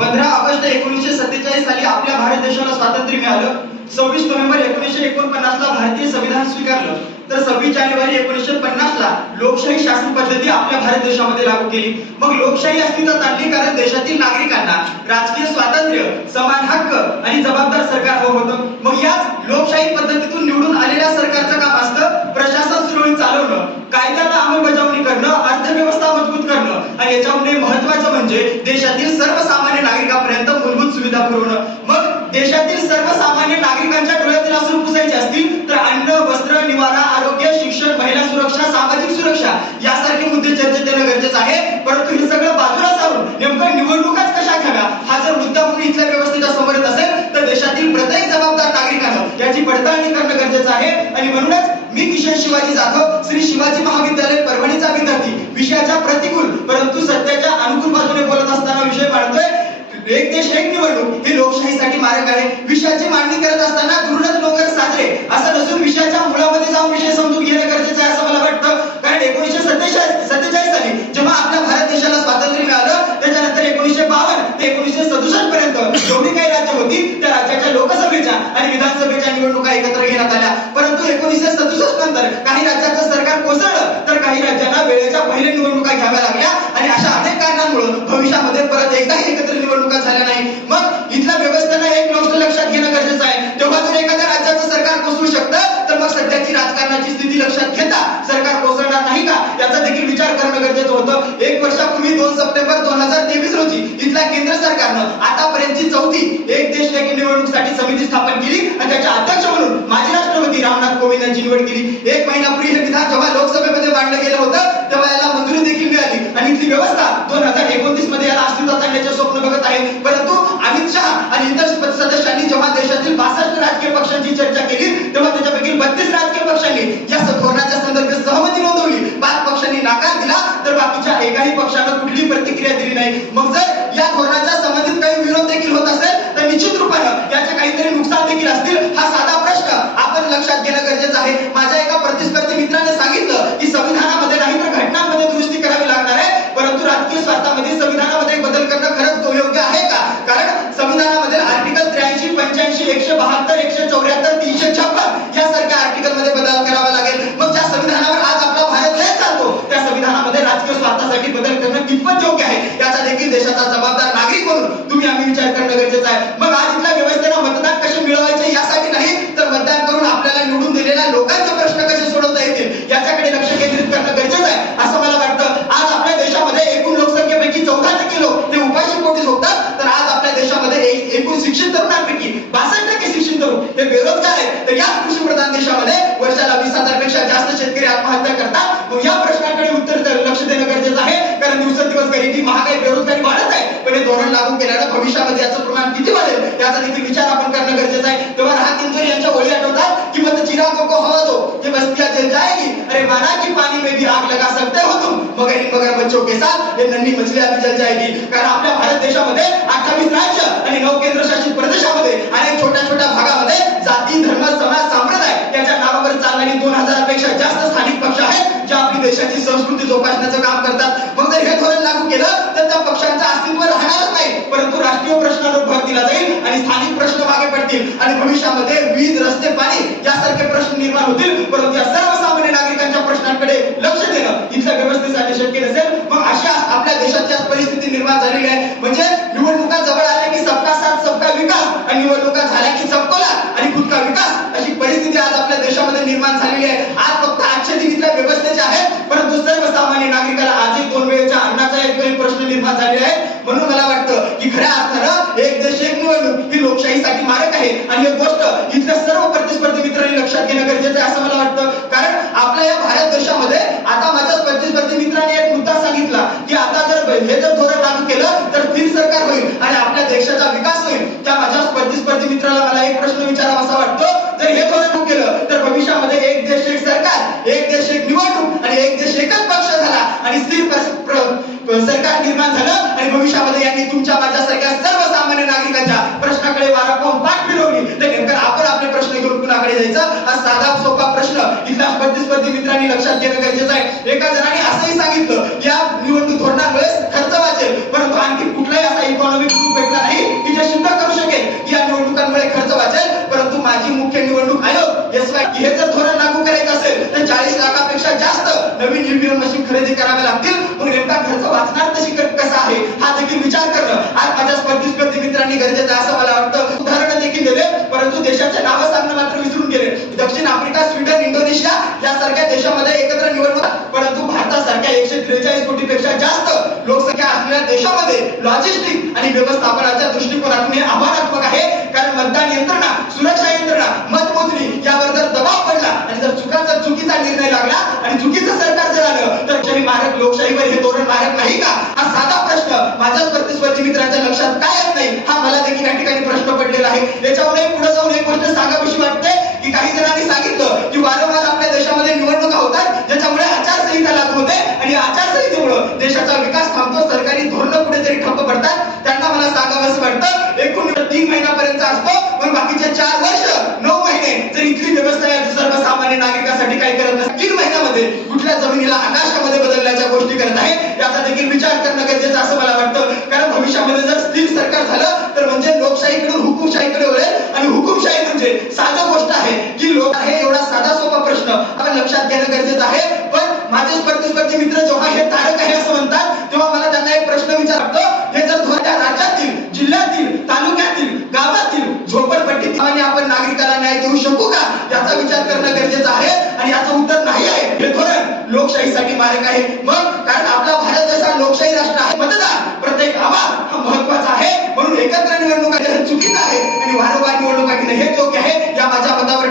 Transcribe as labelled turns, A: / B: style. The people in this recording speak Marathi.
A: पंधरा ऑगस्ट एकोणीसशे सत्तेचाळीस साली आपल्या भारत देशाला स्वातंत्र्य मिळालं. सव्वीस नोव्हेंबर एकोणीसशे एकोणपन्नास ला भारतीय संविधान स्वीकारलं. तर सव्वीस जानेवारी एकोणीसशे पन्नास ला लोकशाही शासन पद्धती आपल्या भारत देशामध्ये लागू केली. मग लोकशाही अस्तित्वात आणली कारण देशातील नागरिकांना राजकीय स्वातंत्र्य समान हक्क आणि जबाबदार सरकार हवं होतं. मग याच लोकशाही पद्धतीतून निवडून आलेल्या सरकारचं काम असतं प्रशासन सुरळीत चालवणं. कायद्याला अंमलबजावणी करणं अर्थव्यवस्था मजबूत करणं. आणि याच्यामध्ये महत्वाचं म्हणजे देशातील सर्वसामान्य सुविधा पुरवणं. मग देशातील सर्वसामान्य नागरिकांच्या डोळ्यातील असून पुसायचे असतील तर अन्न वस्त्र निवारा आरोग्य शिक्षण महिला सुरक्षा सामाजिक सुरक्षा यासारखे मुद्दे चर्चेत येणं गरजेचं आहे. परंतु हे सगळं बाजूला सारून नेमकं निवडणुकाच कशा घ्याव्या? हा जर मुद्दा म्हणून इथल्या व्यवस्थेच्या समोर येत असेल तर देशातील प्रत्येक जबाबदार नागरिकानं याची पडताळणी करणं गरजेचं आहे. आणि म्हणूनच मी किशन शिवाजी जाधव श्री शिवाजी महाविद्यालय परभणीचा विद्यार्थी विषयाच्या प्रतिकूल परंतु सत्याच्या अनुकूल बाजूने बोलत असताना विषय मांडतोय. एक देश एक निवडणूक. ही लोकशाहीसाठी मारक आहे. विषयाची मांडणी करत असताना दुर्लभ लोक साधले असं नसून विषयाच्या मुळामध्ये जाऊन विषय समजून घेणं गरजेचं आहे असं मला वाटतं. कारण एकोणीशे सत्तेचाळीस सत्तेचाळीस साली जेव्हा आपल्या भारत देशाला स्वातंत्र्य मिळालं त्याच्यानंतर एकोणीसशे बावन्न ते एकोणीशे सदुसष्ट पर्यंत जेवढी काही राज्य होती त्या राज्याच्या लोकसभेच्या आणि विधानसभेच्या निवडणुका एकत्र घेण्यात आल्या. परंतु एकोणीशे सदुसष्ट नंतर काही राज्याचं सरकार कोसळलं तर काही राज्यांना वेळेच्या पहिले निवडणुका घ्याव्या लागल्या. आणि अशा अनेक कारणांमुळे भविष्यामध्ये परत एकदा एकत्र निवडणूक लक्षात घेता सरकार कोसळणार नाही का? याचा देखील विचार करणं गरजेचं होतं. एक वर्षापूर्वी दोन सप्टेंबर दोन हजार तेवीस रोजी इथल्या केंद्र सरकारनं आतापर्यंतची चौथी एक देश एक निवडणुकीसाठी समिती स्थापन केली आणि त्याच्या अध्यक्ष म्हणून माजी राष्ट्रपती रामनाथ कोविंद यांची निवड केली. एक महिनापूर्वी हे विधान जेव्हा लोकसभेमध्ये मांडलं गेलं होतं. तेव्हा याला मंजुरी देखील मिळाली आणि इथली व्यवस्था दोन हजार एकोणतीसमध्ये याला अस्तित्वात आणण्याचे स्वप्न बघत आहे परंतु अमित शहा आणि इतर सदस्यांनी जेव्हा देशातील बासष्ट राजकीय पक्षांची चर्चा केली तेव्हा त्याच्यापैकी बत्तीस राज्य बाकीच्या एकाही पक्षानं कुठली प्रतिक्रिया दिली नाही. मग जर या धोरणाच्या संबंधित काही विरोध देखील होत असेल तर निश्चित रूपानं याचे काहीतरी नुकसान देखील असतील हा साधा प्रश्न आपण लक्षात घेणं गरजेचं आहे. माझ्या एका प्रतिस्पर्धी मित्राने सांगितलं की हे आहे तर याच कृषी प्रधान देशामध्ये वर्षाला वीस हजारपेक्षा जास्त शेतकरी आत्महत्या करतात. मग या प्रश्नाकडे उत्तर लक्ष देणं गरजेचं आहे. कारण दिवसेंदिवस गरिबी महागाई बेरोजगारी वाढत आहे. पण हे धोरण लागू केल्यानं भविष्यामध्ये याचं प्रमाण किती वाढेल याचा देखील विचार आपण करणं गरजेचं आहे. तेव्हा राहत दिनकर यांच्या ओळी आठवतात की मग चिरागों को हवा दो ये बस्तियां जल जाएगी अरे माना की पानी में भी आग लगा सकते हो तुम. मगर इन मगर बच्चों के साथ ये नन्ही मछलियां भी जल जाएगी कारण आपल्या भारत देशामध्ये अठ्ठावीस राज्य आणि नऊ केंद्र जाती धर्म समाज संप्रदाय याच्या नावावर चालणारी दोन हजारापेक्षा जास्त स्थानिक पक्ष आहेत जे आपली देशाची संस्कृती जोपासण्याचं काम करतात. मग जर हे धोरण लागू केलं तर त्या पक्षांचं अस्तित्व राहणारच नाही. परंतु राष्ट्रीय प्रश्नावर भर दिला जाईल आणि स्थानिक प्रश्न मागे पडतील. आणि भविष्यामध्ये वीज रस्ते पाणी यासारखे प्रश्न निर्माण होतील. परंतु या सर्वसामान्य नागरिकांच्या प्रश्नांकडे लक्ष देणं इथल्या व्यवस्थेसाठी शक्य नसेल आणि विकास अशी परिस्थिती आज आपल्या देशामध्ये निर्माण झालेली आहे. आज फक्त आजच्या दिन व्यवस्थेच्या व्यवस्थेचे आहेत परंतु सर्वसामान्य नागरिकाला आजही दोन वेळेच्या अन्नाचा एक प्रश्न निर्माण झालेला आहे. म्हणून मला वाटतं की खऱ्या अर्थानं एक देश एक निवडणूक ही लोकशाहीसाठी मारक आहे. आणि एक गोष्ट इथल्या सर्व प्रतिस्पर्धी मित्रांनी लक्षात घेणं गरजेचं आहे असं अशी सरकार निर्माण झालं आणि भविष्यामध्ये यांनी तुमच्या माझ्यासारख्या सर्वसामान्य नागरिकांच्या प्रश्नाकडे वारा पाहून पाठ फिरवली. तर नेमकं आपण आपले प्रश्न घेऊन कुणाकडे जायचं हा साधा सोपा प्रश्न इथल्या प्रतिस्पर्धी मित्रांनी लक्षात घेणं गरजेचं आहे. एका जणांनी असंही सांगितलं या निवडणूक धोरणामुळे खर्च वाचेल. परंतु आणखी कुठलाही असा इकॉनॉमिक ग्रुप भेटला नाही की जे सिद्ध करू शकेल. या निवडणुकांमुळे खर्च वाचेल. परंतु माझी मुख्य निवडणूक आयोग हे जर करायचं असेल तर चाळीस लाखापेक्षा जास्त नवीन ईव्हीएम मशीन खरेदी कराव्या लागतील. मग नेमका खर्च वाचणार तशी कसा आहे? हा देखील विचार करणं आज माझ्या स्पर्धी मित्रांनी गरजेचं असं मला वाटतं. उदाहरण देखील दिले परंतु देशाचे नावं सांगणं मात्र विसरून गेले. दक्षिण आफ्रिका स्वीडन इंडोनेशिया यासारख्या देशामध्ये एकत्र निवडणूक परंतु भारतासारख्या एकशे त्रेचाळीस कोटीपेक्षा जास्त लोकसंख्या असलेल्या देशामध्ये लॉजिस्टिक आणि व्यवस्थापनाच्या दृष्टिकोनातून आव्हानात्मक आहे. आणि चुकीचं सरकार जर आलं तर लोकशाही मारक लोकशाहीवर हे धोरण मारक नाही का? हा साधा प्रश्न. माझ्याच प्रतिस्पर्धी मित्राच्या लक्षात काय येत नाही? हा मला देखील या ठिकाणी प्रश्न पडलेला आहे. त्याच्यामुळे पुढे जाऊन एक गोष्ट सांगावीशी वाटते की काही जणांनी सांगितलं की वारंवार आपल्या देशामध्ये निवडणुका होतात ज्याच्यामुळे आचारसंहिता लागू होते आणि आचार आपल्या जमिनीला आकाशामध्ये बदलण्याच्या गोष्टी करत आहे याचा देखील विचार करणं गरजेचं असं मला वाटतं. कारण भविष्यामध्ये जर स्थिर सरकार झालं तर म्हणजे लोकशाहीकडून हुकुमशाहीकडे वळेल. आणि हुकुमशाही म्हणजे साधं गोष्ट आहे की लोक आहे एवढा साधा सोपा प्रश्न. आपण लक्षात घेणं गरजेचं आहे. पण माझे स्पर्धी मित्र जेव्हा हे लोकशाहीसाठी आहे मग कारण आपला भारत जसा लोकशाही राष्ट्र आहे मतदार प्रत्येक आवाज हा महत्त्वाचा आहे. म्हणून एकत्र निवडणुका चुकीचं आहे. आणि वारंवार निवडणुका घेणं हे योग्य आहे. या माझ्या मतावर